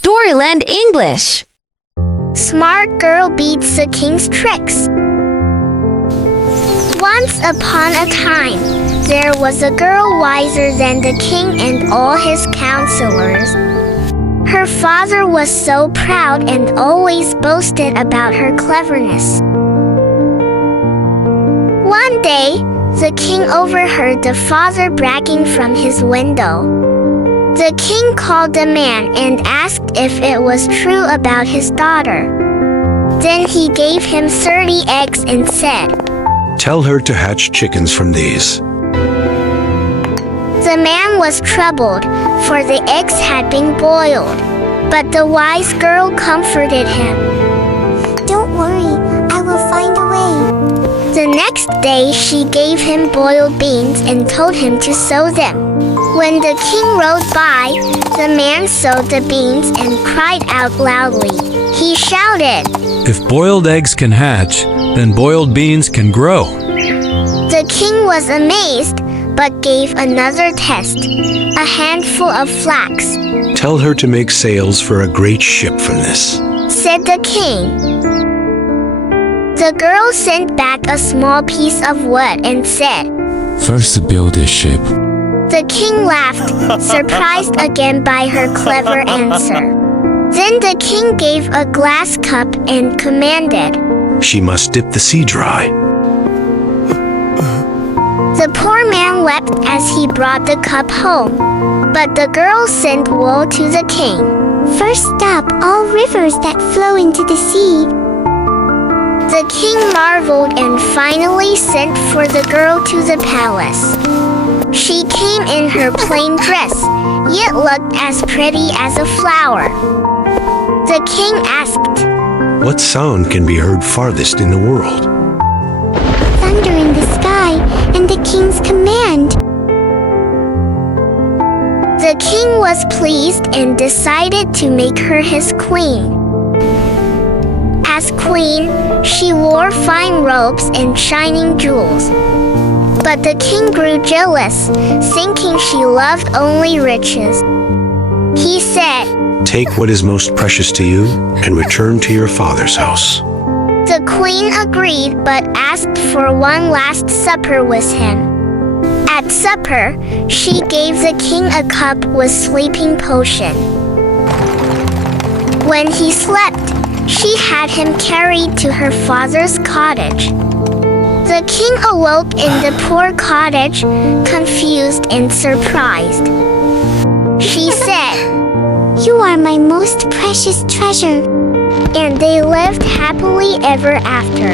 Storyland English. Smart girl beats the king's tricks. Once upon a time, there was a girl wiser than the king and all his counselors. Her father was so proud and always boasted about her cleverness. One day, the king overheard the father bragging from his window. The king called the man and asked if it was true about his daughter. Then he gave him 30 eggs and said, "Tell her to hatch chickens from these." The man was troubled, for the eggs had been boiled. But the wise girl comforted him. "Don't worry, I will find a way." The next day she gave him boiled beans and told him to sow them. When the king rode by, the man sowed the beans and cried out loudly. He shouted, "If boiled eggs can hatch, then boiled beans can grow." The king was amazed, but gave another test, a handful of flax. "Tell her to make sails for a great ship from this," said the king. The girl sent back a small piece of wood and said, "First build a ship." The king laughed, surprised again by her clever answer. Then the king gave a glass cup and commanded, "She must dip the sea dry." The poor man wept as he brought the cup home. But the girl sent word to the king. "First stop all rivers that flow into the sea." The king marveled and finally sent for the girl to the palace. She came in her plain dress, yet looked as pretty as a flower. The king asked, "What sound can be heard farthest in the world?" "Thunder in the sky and the king's command." The king was pleased and decided to make her his queen. As queen, she wore fine robes and shining jewels. But the king grew jealous, thinking she loved only riches. He said, "Take what is most precious to you and return to your father's house." The queen agreed but asked for one last supper with him. At supper, she gave the king a cup with sleeping potion. When he slept, she had him carried to her father's cottage. The king awoke in the poor cottage, confused and surprised. She said, "You are my most precious treasure." And they lived happily ever after.